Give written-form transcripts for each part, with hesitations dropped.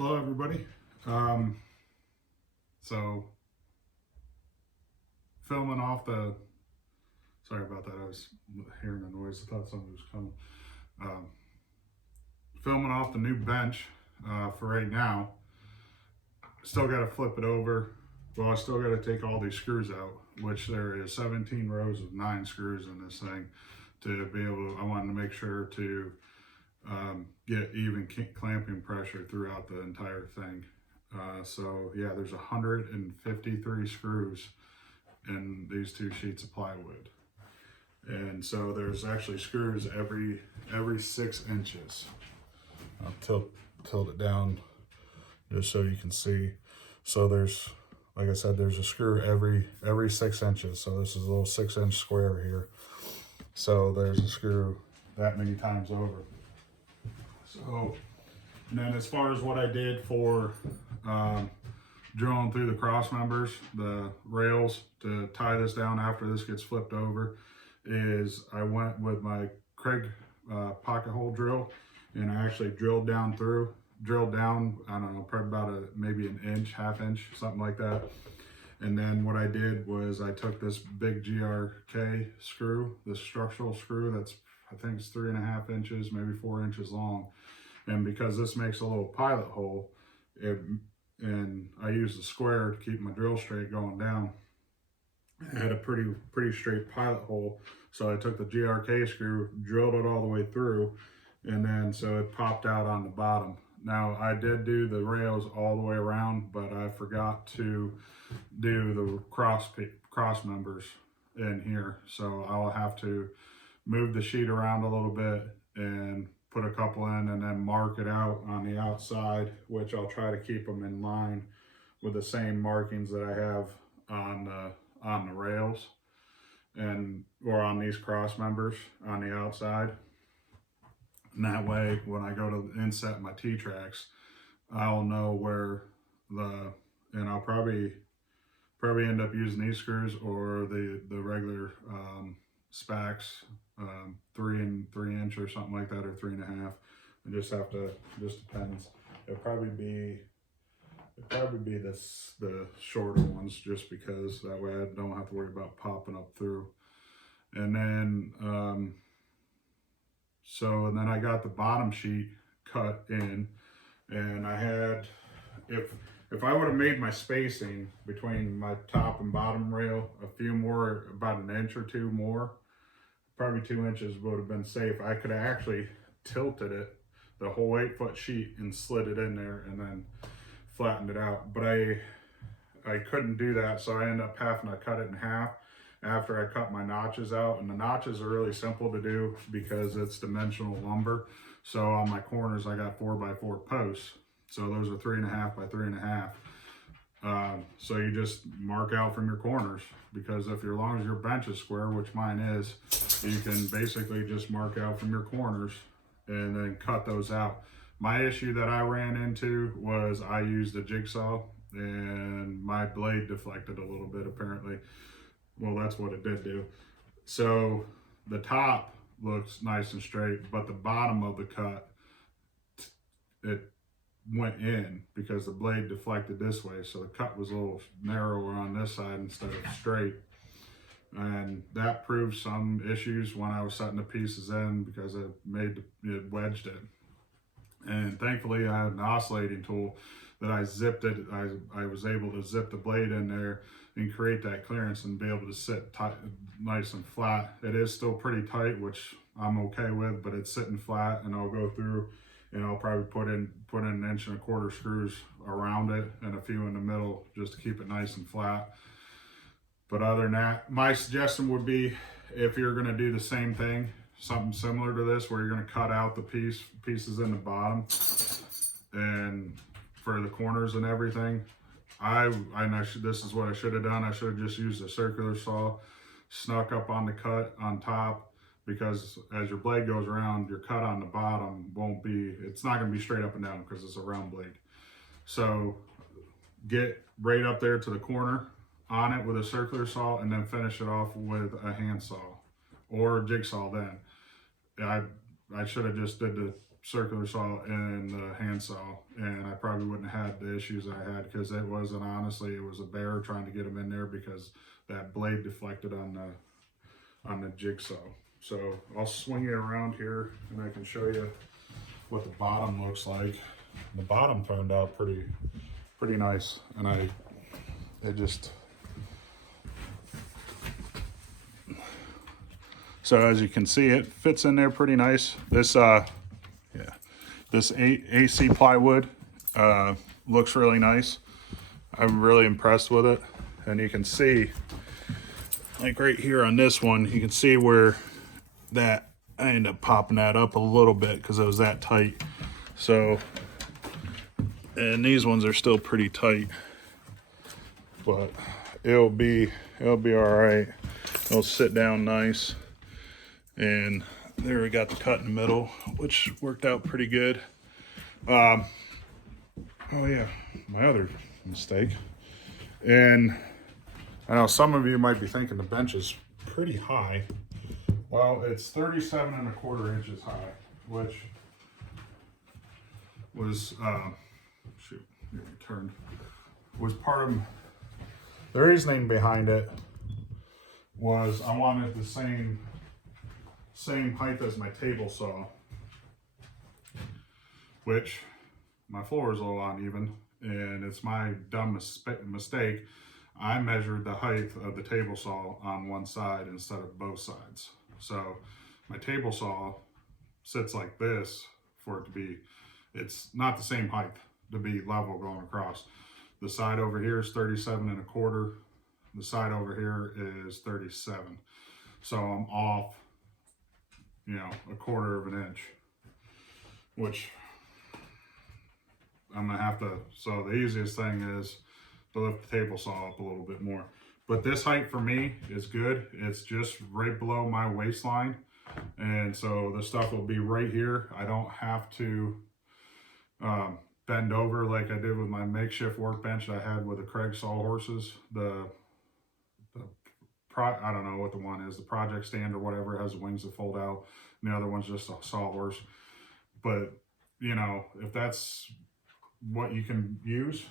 Hello, everybody. So filming off the. Sorry about that. I was hearing a noise. I thought somebody was coming. Um, Filming off the new bench for right now. Still got to flip it over. Well, I still got to take all these screws out, which there is 17 rows of 9 screws in this thing to be able to. I wanted to make sure to get even clamping pressure throughout the entire thing. So yeah, there's 153 screws in these 2 sheets of plywood, and so there's actually screws every 6 inches. I'll tilt it down just so you can see. So there's, like I said, there's a screw every 6 inches. So this is a little 6-inch square here. So there's a screw that many times over. So, and then as far as what I did for drilling through the cross members, the rails to tie this down after this gets flipped over, is I went with my Craig pocket hole drill, and I actually drilled down, I don't know, probably about maybe an inch, half inch, something like that. And then what I did was I took this big GRK screw, this structural screw that's, I think it's 3.5 inches, maybe 4 inches long. And because this makes a little pilot hole, and I used a square to keep my drill straight going down, I had a pretty straight pilot hole. So I took the GRK screw, drilled it all the way through, and then so it popped out on the bottom. Now I did do the rails all the way around, but I forgot to do the cross members in here. So I'll have to move the sheet around a little bit and put a couple in, and then mark it out on the outside, which I'll try to keep them in line with the same markings that I have on the rails or on these cross members on the outside. And that way, when I go to inset my T-tracks, I'll know where and I'll probably end up using these screws or the regular Spax 3-inch or something like that, or 3.5. I just have to, just depends. It'd probably be the shorter ones, just because that way I don't have to worry about popping up through. And then and then I got the bottom sheet cut in, and I had, if I would have made my spacing between my top and bottom rail a few more, about an inch or 2 more, probably 2 inches would have been safe. I could have actually tilted it, the whole 8-foot sheet, and slid it in there and then flattened it out. But I couldn't do that, so I ended up having to cut it in half after I cut my notches out. And the notches are really simple to do because it's dimensional lumber. So on my corners I got 4x4 posts. So those are 3.5 by 3.5. So you just mark out from your corners, because as long as your bench is square, which mine is, you can basically just mark out from your corners and then cut those out. My issue that I ran into was I used a jigsaw and my blade deflected a little bit, apparently. Well, that's what it did do. So the top looks nice and straight, but the bottom of the cut, it went in because the blade deflected this way. So the cut was a little narrower on this side instead of straight. And that proved some issues when I was setting the pieces in, because it wedged it. And thankfully I had an oscillating tool that I zipped it. I was able to zip the blade in there and create that clearance and be able to sit tight, nice and flat. It is still pretty tight, which I'm okay with, but it's sitting flat, and I'll go through and I'll probably put in 1 1/4 inch screws around it and a few in the middle just to keep it nice and flat. But other than that, my suggestion would be, if you're going to do the same thing, something similar to this, where you're going to cut out the pieces in the bottom and for the corners and everything, this is what I should have done. I should have just used a circular saw, snuck up on the cut on top, because as your blade goes around, your cut on the bottom it's not going to be straight up and down because it's a round blade. So get right up there to the corner on it with a circular saw, and then finish it off with a hand saw or a jigsaw then. I should have just did the circular saw and the hand saw, and I probably wouldn't have had the issues I had, because it wasn't, honestly, it was a bear trying to get them in there because that blade deflected on the jigsaw. So I'll swing it around here and I can show you what the bottom looks like. The bottom turned out pretty nice, and it just, so as you can see, it fits in there pretty nice. This this AC plywood looks really nice. I'm really impressed with it, and you can see, like right here on this one, you can see where that, I ended up popping that up a little bit because it was that tight. So, and these ones are still pretty tight, but it'll be all right. It'll sit down nice. And there we got the cut in the middle, which worked out pretty good. Oh yeah, my other mistake. And I know some of you might be thinking the bench is pretty high. Well, it's 37¼ inches high, which was, shoot, here we turned, was part of, the reasoning behind it was I wanted the same height as my table saw, which my floor is a little uneven, and it's my dumb mistake. I measured the height of the table saw on one side instead of both sides. So my table saw sits like this for it to be, it's not the same height to be level going across. The side over here is 37¼ The side over here is 37. So I'm off, you know, 1/4 inch, which I'm gonna have to, so the easiest thing is to lift the table saw up a little bit more. But this height for me is good. It's just right below my waistline. And so the stuff will be right here. I don't have to bend over like I did with my makeshift workbench I had with the Craig sawhorses. I don't know what the one is, the project stand or whatever, it has wings that fold out, and the other one's just a sawhorse. But you know, if that's what you can use,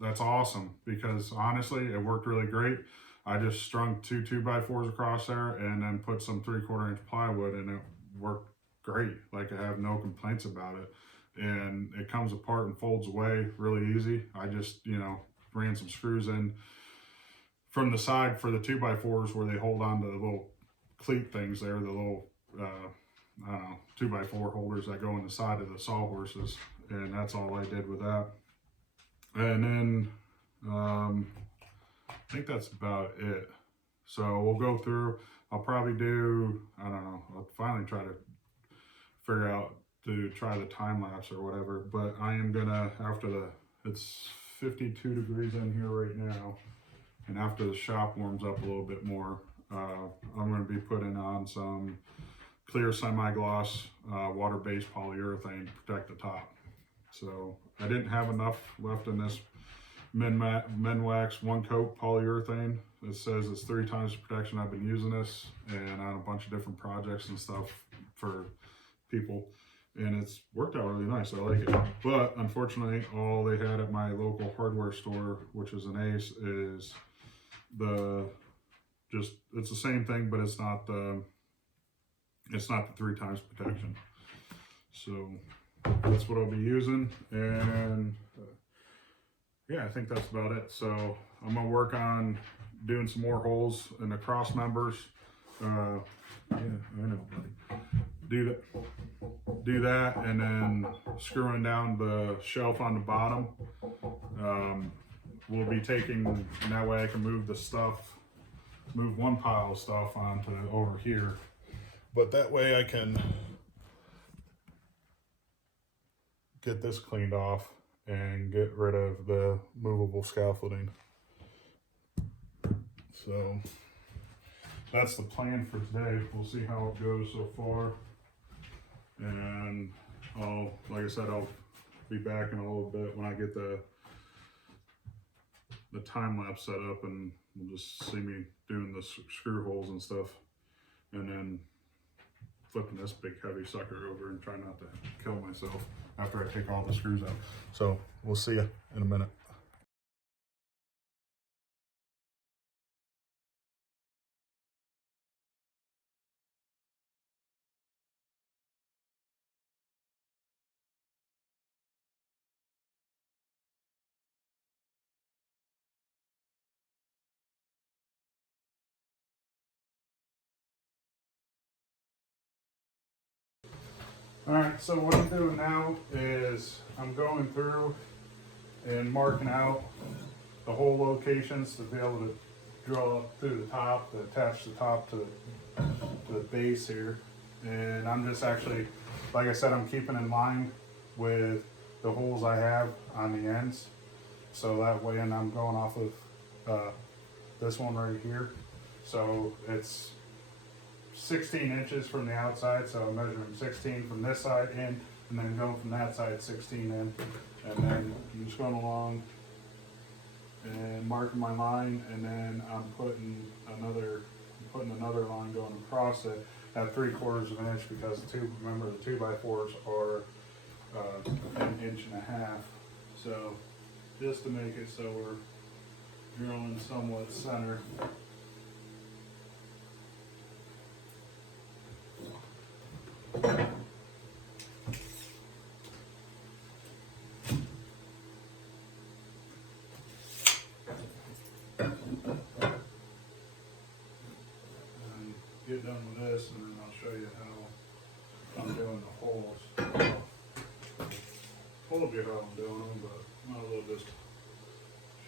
that's awesome, because honestly it worked really great. I just strung 2 2x4s across there and then put some 3/4 inch plywood, and it worked great. Like, I have no complaints about it, and it comes apart and folds away really easy. I just, you know, ran some screws in from the side for the 2x4s where they hold on to the little cleat things there, the little I don't know, 2x4 holders that go in the side of the sawhorses, and that's all I did with that. And then I think that's about it. So we'll go through, I'll probably do, I don't know, I'll finally try to figure out to try the time lapse or whatever, but I am gonna, it's 52 degrees in here right now, and after the shop warms up a little bit more, I'm gonna be putting on some clear semi-gloss water-based polyurethane to protect the top. So I didn't have enough left in this Minwax 1-coat polyurethane. It says it's 3 times the protection. I've been using this and on a bunch of different projects and stuff for people, and it's worked out really nice. I like it. But unfortunately, all they had at my local hardware store, which is an Ace, is it's the same thing, but it's not the 3 times protection. So that's what I'll be using, and yeah, I think that's about it. So I'm gonna work on doing some more holes in the cross members. Yeah, I know, buddy. Do that, and then screwing down the shelf on the bottom. We'll be taking, and that way I can move one pile of stuff onto over here. But that way I can get this cleaned off and get rid of the movable scaffolding. So that's the plan for today. We'll see how it goes so far. And like I said, I'll be back in a little bit when I get the time lapse set up, and you'll just see me doing the screw holes and stuff. And then flipping this big heavy sucker over and trying not to kill myself after I take all the screws out. So we'll see you in a minute. All right, so what I'm doing now is I'm going through and marking out the hole locations to be able to drill up through the top, to attach the top to the base here. And I'm just actually, like I said, I'm keeping in line with the holes I have on the ends. So that way, and I'm going off of this one right here. So it's 16 inches from the outside, so I'm measuring 16 from this side in, and then going from that side 16 in, and then I'm just going along and marking my line, and then I'm putting another line going across it at 3/4 of an inch, because remember the 2x4s are an inch and a half. So just to make it so we're drilling somewhat center. Get done with this, and then I'll show you how I'm doing the holes. Told you how I'm doing them, but might as well just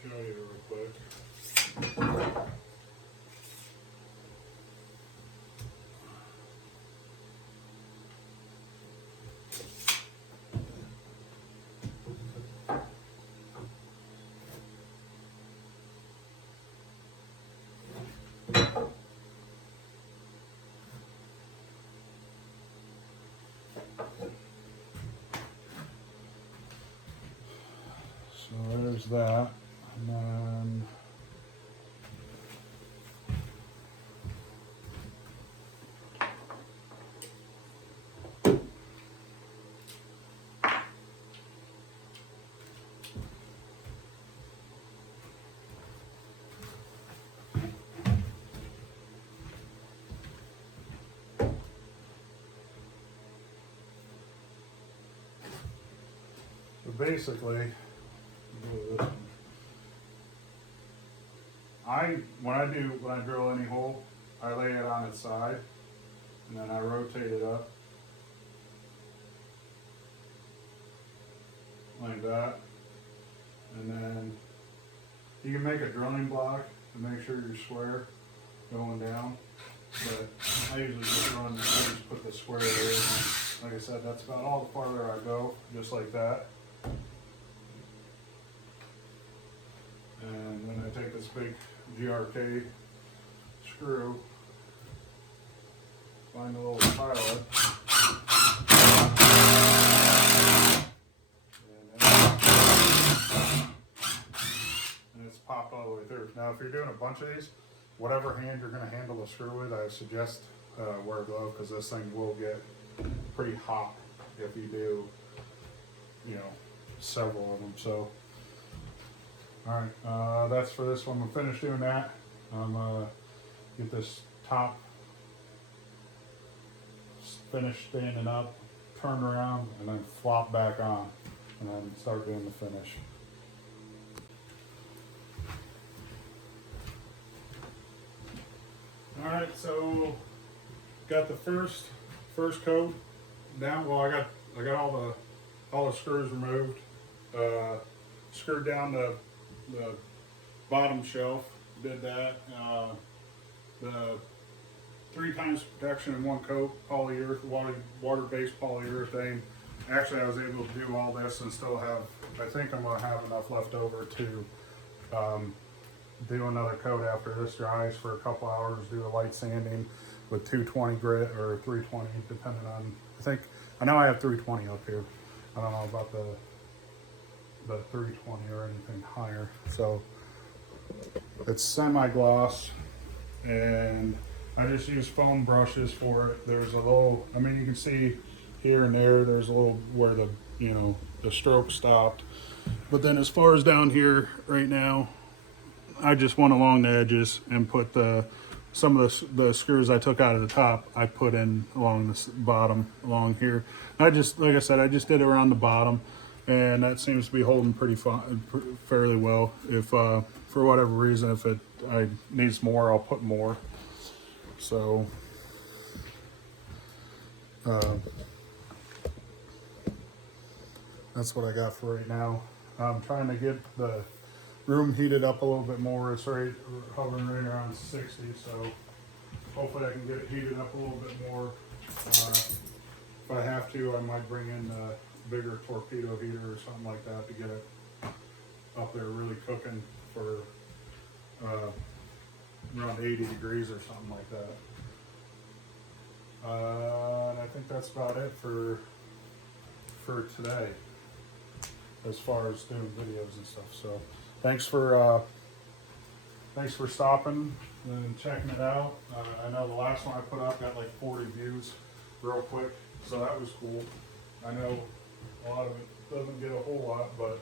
show you real quick. So there's that, and then basically, when I drill any hole, I lay it on its side, and then I rotate it up like that, and then you can make a drilling block to make sure you're square going down, but I usually just put the square there, and like I said, that's about all the farther I go, just like that. And then I take this big GRK screw, find a little pilot, and it's popped all the way through. Now, if you're doing a bunch of these, whatever hand you're going to handle the screw with, I suggest wear a glove, because this thing will get pretty hot if you do, several of them. So. Alright, that's for this one. I'm finished doing that. I'm get this top finished standing up, turn around, and then flop back on, and then start doing the finish. Alright, so got the first coat down. Well, I got all the screws removed. Screwed down the bottom shelf, did that. The 3 times protection in one coat, water-based polyurethane. Actually, I was able to do all this and still have, I think I'm gonna have enough left over to do another coat after this dries for a couple hours, do a light sanding with 220 grit or 320, depending on, I know I have 320 up here. I don't know about the 320 or anything higher. So it's semi-gloss, and I just use foam brushes for it. There's a little, I mean, you can see here and there, there's a little where the, you know, the stroke stopped. But then as far as down here right now, I just went along the edges and put some of the screws I took out of the top, I put in along this bottom, along here. I just, like I said, I just did it around the bottom, and that seems to be holding fairly well. If for whatever reason, if it needs more, I'll put more. So that's what I got for right now. I'm trying to get the room heated up a little bit more. It's hovering right around 60, so hopefully I can get it heated up a little bit more. If I have to, I might bring in a bigger torpedo heater or something like that to get it up there really cooking for around 80 degrees or something like that. And I think that's about it for today as far as doing videos and stuff. So thanks for stopping and checking it out. I know the last one I put up got like 40 views real quick, so that was cool. I know a lot of it doesn't get a whole lot, but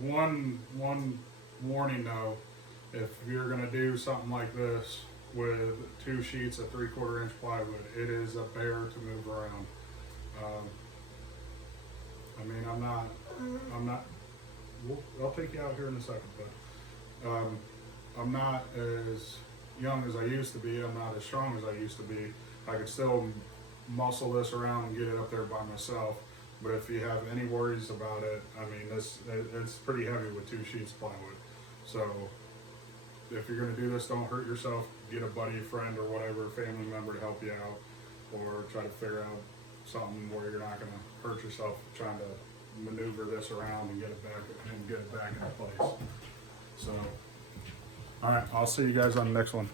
one warning though, if you're gonna do something like this with 2 sheets of 3/4 inch plywood, it is a bear to move around. I mean, I'm not, I'll take you out here in a second, but I'm not as young as I used to be. I'm not as strong as I used to be. I could still muscle this around and get it up there by myself. But if you have any worries about it, I mean, it's pretty heavy with 2 sheets of plywood. So if you're gonna do this, don't hurt yourself. Get a buddy, friend, or whatever, family member to help you out, or try to figure out something where you're not gonna hurt yourself trying to maneuver this around and get it back in place. So, all right, I'll see you guys on the next one.